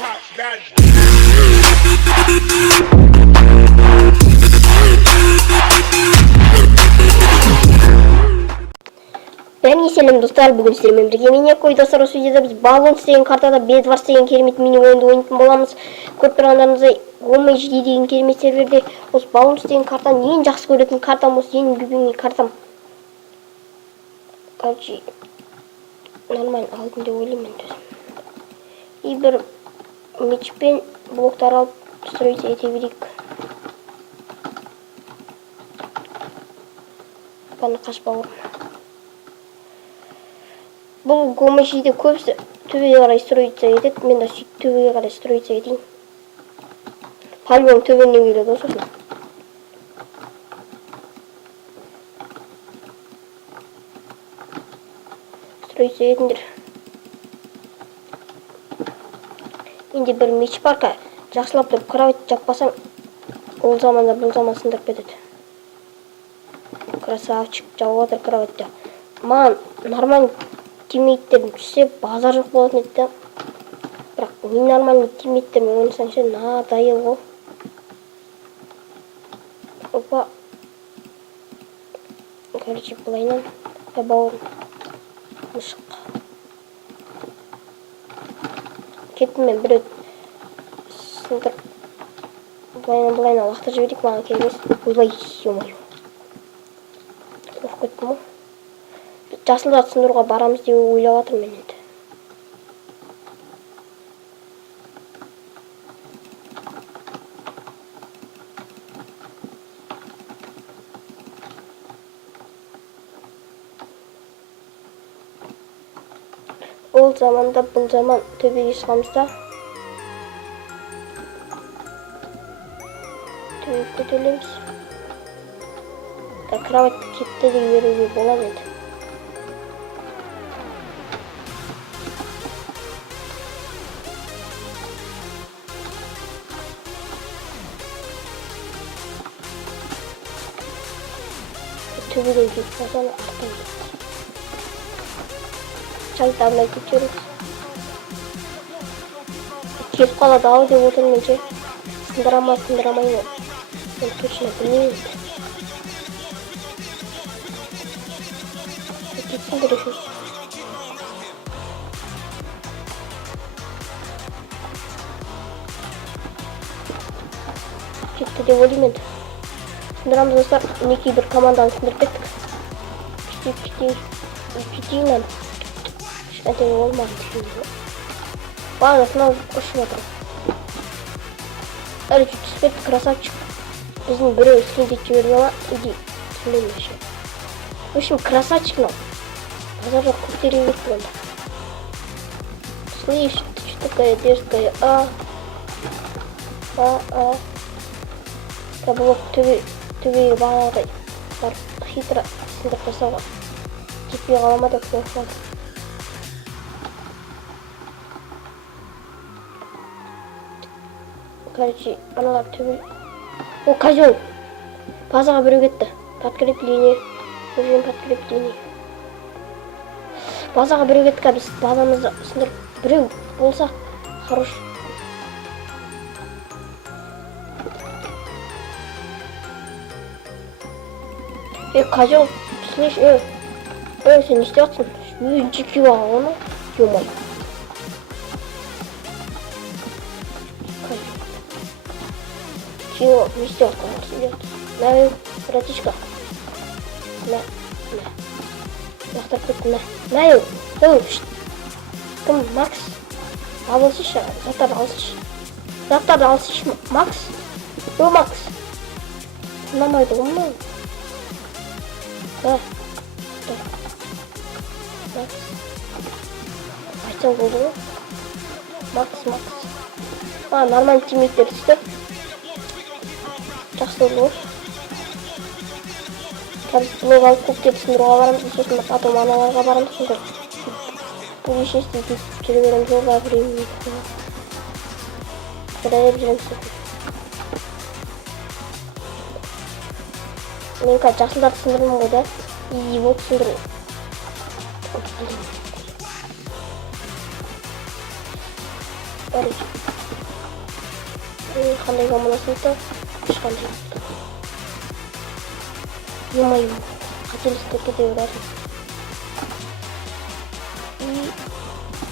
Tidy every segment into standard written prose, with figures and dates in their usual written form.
Сәлем достар, бүгін сіздермен бірге Минек ойдасыр. Осы видеода біз Баллонс деген картада Bedwars деген керемет мини ойынды ойнайтын боламыз. Көріп тұрғандарыңыздай Home HD деген керемет серверде осы Баллонс деген картаны ең жақсы көретін картам, осы ең любимый картам. Короче, нормально алдым деп ойлаймын төсім. И бір мечпен блоктар алып строить ете берейік. Баны қашпауыр. Бұл гомешиде көбісі төбеге қарай строиться етеді. Мен де сөйтіп төбеге қарай строиться етейін. Пальманың төбеңнен келеді сосын. Строиться етіңдер. Енді бір меч барқа жақсылап тұрып кровать жаппасаң, ол заманда бұл заман сындырып кетеді. Красавчик, жауып отыр кроватьта. Маған нормально тиммейттерім түссе базар жоқ болатын еді. Бірақ мен нормальный тиммейттермен ойнасаңшы надоел ғой. Опа. Короче, былайынан бауырым. Мышық. Кеттім мен бір сындырып. Былайынан лақтырып жіберейік, маған келмес. Ойбай, ё-моё. Оқып кеттім ғой. Жасылдар сындыруға барамыз деп ойлап жатырмын мен енді. Ол заманда бұл заман төбеге шығамыз да. Төбеге көтерілеміз. Кровать кетті деп беруге болады еді. Төбеден кетіп қалсаны артын шайтанына көтеріп кетіп қалады-ау деп отырмын мен ше. Сындырамай ма? Мен точно білмеймін. Кетсін дұрыс. Кетті деп ойлаймын енді. Сындырамыз достар, мінекей бір команданы сындырып кеттік. Кетейін мен. Ешқандай болмады düşündüm. Бағы сынау ұшып отыр. Короче, түсіп кетті, красавчик. Біздің біреу скиндет жіберді ма? Иди, түсінбеймін еще. В общем, красавчик мынау. Базар жоқ көтере кетті онда. Слышь, ты что такая дерзкая? Блок төбеге бағанағыдай барып хитро сындырып тастауға жетпей қала ма деп қорқып отыр. Короче, аналар төбе... О, козел! Базаға біреу кетті. Подкрепление. Нужен подкрепление. Базаға біреу кетті, біз базамызды сындырып біреу болса хорош. Козел, слышь, сен не істеп жатсың? Өзі кеп алған оны? Ё-моё. Чего? Не істеп жатқан? На, братишка. На. Лақтырып кетті, на. Кім, Макс? Алысышы, заттарды алысышы. Заттарды алысышы, Макс? Макс. Ұнамайды ғой мұны. Айтсам болды ғой. Макс. Нормальный тиммейттер түсті. Жақсы болды ғой. Қазір блок алып көктерді сындыруға барамыз. Сосын потом аналарға барамыз. Бұл ешнесін кетіп жүре береміз. Жолға біреуін кірайып жүреміз. Мен қазір жақсыларды сындырмын ғой да. И вот сындыру. Короче. Қандай командасы да ешқандай. Е-мое, қателестер кете береді. И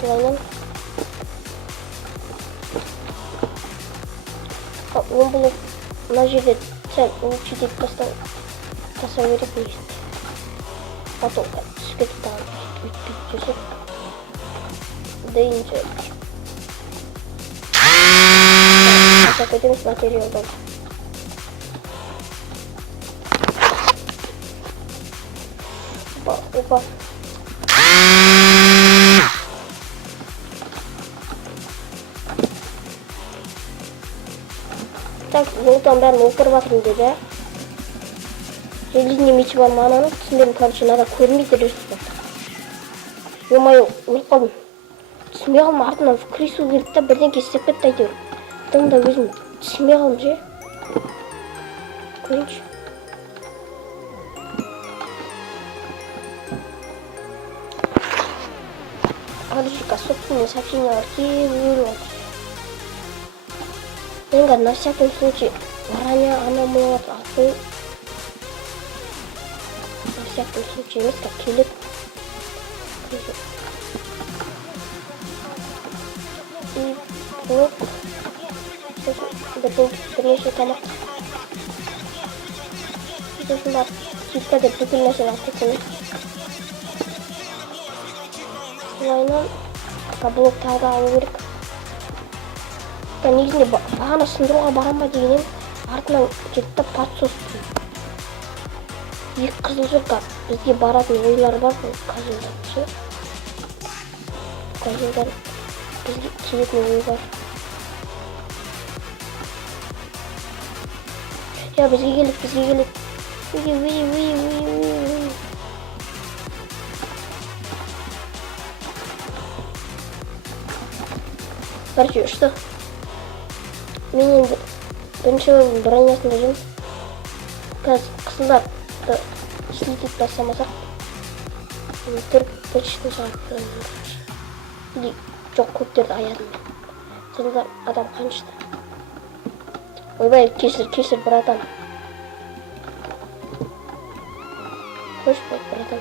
былайынан он блок мына жерде сәл улучшить етіп тастау керек негізінде. Потом түсіп кетіп тағы өйтпейді жүрсек. Дейінше так идем с материалом. Опа. Так, золотом бәрін оқырып атырмын деді. Железный мечі бар мағынаны түсінбедім, короче, надо көрмейді ресурс. Е-мое, өліп қалдым. Түсінбей қалдым, артынан күресу керек та бірден кестеп кетті әйтеуір. Бұдан да өзім түсінбей қалдым же. Көрейінші. Короче, собственные сообщения архивируют. Деньги на всякий случай ранее она может открыть. На всякий случай есть как килик. И вот бірнеше тамақ. Сосын бар китка деп бүкіл нәрсені алып кетемін. Солайынан блок тағы да алу керек. Негізінде бағана сындыруға барама дегеннен артынан жетті подсос. Екі қызыл жұртқа бізге баратын ойлар бар бұл қазылдар. Қазылдар бізге келетін ой бар. Ya bізге келіп. Короче, что? Мен енді бірінші бронясында жүрмін. Қазір қысылдарды слететіп тастамасақ. Төрт почти сағат. Или жоқ, көптерді аядым. Қысылдар адам қаншыда. Ойбай, кесір, братан. Қош бол, братан.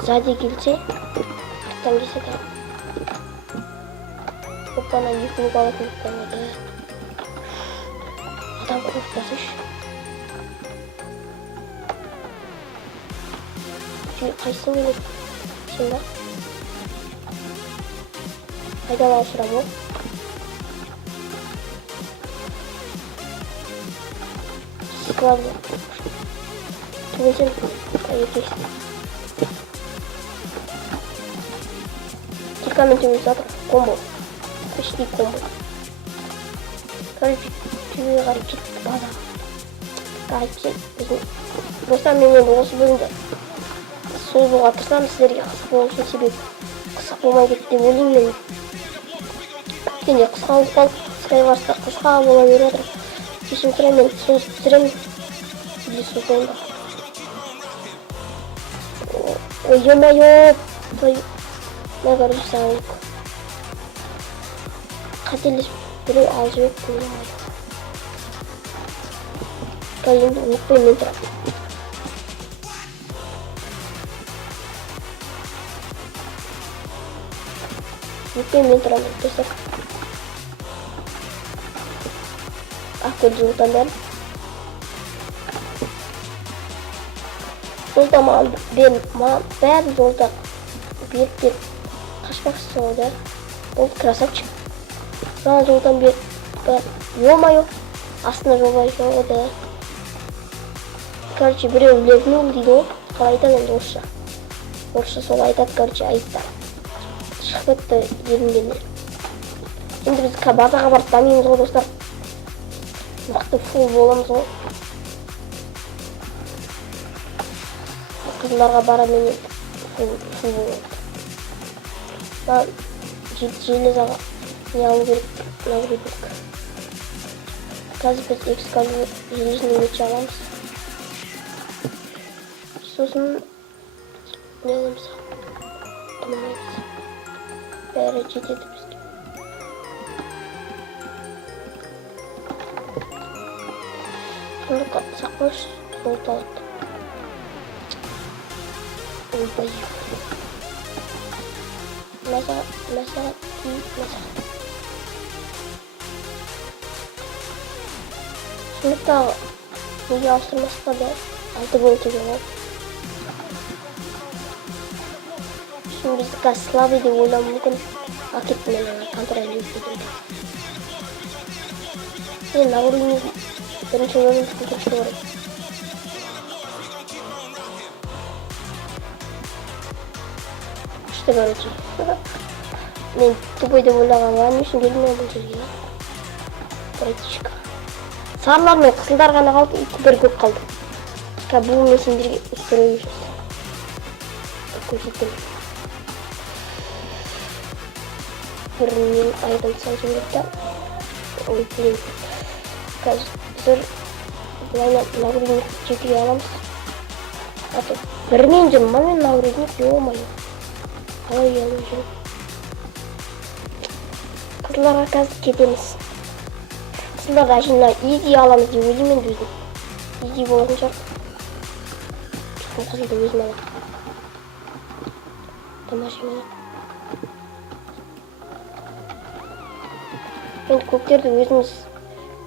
Сзади келсе, арттан келсе да. Опана, екі мүк алатын мұқтанады. Адам қорықпасыш. Қайсың келеді? Сен ба? Қайдала ұшырам ол? Складно. Түгенсен еркексін. Декоментимизатор. Комбо. Почти комбо. Короче, түбеге қарай кеттік базаға. Қайтсек, біздің достар менен осы бөлімді созуға тырысамын, сіздерге қысық болу үшін себеп қысық болмай кетті деп ойлаймын. Кенде қысқа болып қалып, скайварста қысқа бола беріп жатыр. Кешірім сұраймын, мен созып түсіремін. Или созуымда. Ой, ё-моё! На, короче, сауық. Қателесіп біреу алып жіберіп қоймайды. Қазір енді ұмытпай мен тұрамын. Ұмытпай мен тұрамын, достар. Ақкөл жылтан бәрін. Жолда маған бәрін жолда беріп қашпақшысы олды. Ол красавчик. Жаңа жолдан беріп ё-моё, астына жолға жоғыды. Короче, біреу левнул дейді ол. Қалай айтады енді орысша. Орысша сол айтады, короче, айтты. Шығып кетті ерінгенде. Енді біз базаға барып дамимыз ғой, достар. Мықты фул боламыз ғой. Қызылдарға барамен фул боламыз. Железаға не алу керек, нагребек. Қазір біз экскалибур железный меч аламыз. Сосын не аламыз? бәрі жетеді бізге. Только сақош золото алады. Ойбай. Mesela Şimdi неге ауыстырмасқа да 6 бөлтеге болады. Şimdi біз қазір слабый деп ойлауы мүмкін. Акетмен контроль етеді. Мен на уровне бірінші моментке көшіп барайын. Күшті короче. Мен тупой деп ойлаған не үшін келдім мен бұл жерге. Братишка. Сарылар мен қызылдар ғана қалды, итler көп қалды. Бұл мен сендерге үстіріп жүрсін. Көрсетем. Бірінен айдым салжым кетті. Ой, блин. Қазір бұлайна нагрудник жетуге аламыз. Бірінен жүрмін, мен нагрудник еомайым. Қалай елім жүрмін. Қызыларға қазір кетеміз. Қызылдар әжіне изи аламыз деп ойлаймын өзім. Изи болатын шығар. Қызылды өзім алам. Тамашымен. Енді көктерді өзіміз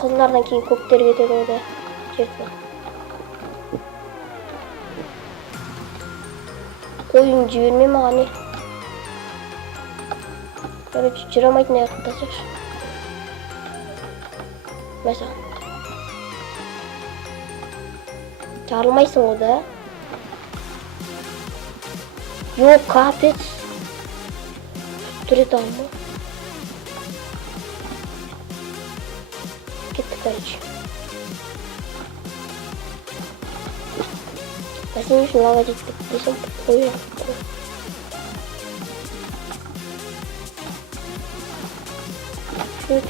қызылдардан кейін көктер кетеді ода жерді. Қойын жіберме маған не? Короче, жүремайтын аяқ тасықшы. Mesela. Çağırmayısın o da. Yok kapet. Tutturuyor tamam mı? Gitti kardeşim. Ben senin için lava gittik. Bizim koyuyor. Şöyle.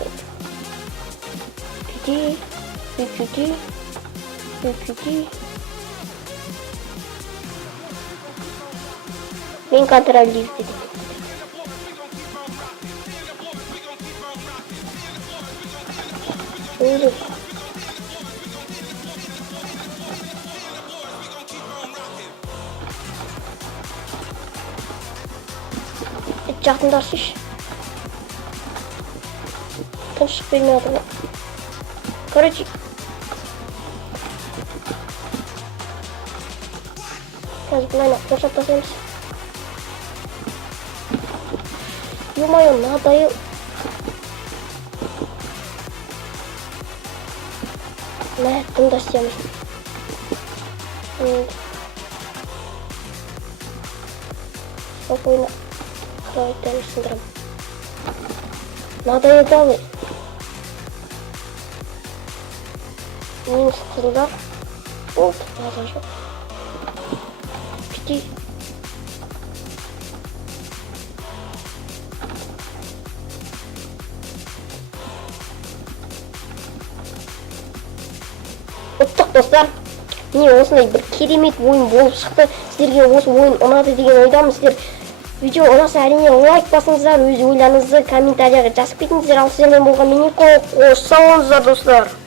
Üçüncü. Ben kontrollü istedim. Öyle. Çaktımda şiş. Tanışık bilmiyordum. Короче, сейчас главное нажать посмотримся. Ё-моё, надоел. На этом достигнем. Спокойно. Кровотный синдром. Надоедали. Минус қызылдар. Оп, назар жоқ. Піти. Ұттық достар. Міне осындай бір керемет ойын болып шықты. Сіздерге осы ойын ұнады деген ойдамын. Сіздер видео ұнаса әрине лайк басыңыздар, өз ойларыңызды комментарияға жазып кетіңіздер. Ал сіздермен болған мен Никол. Қош сау болыңыздар достар.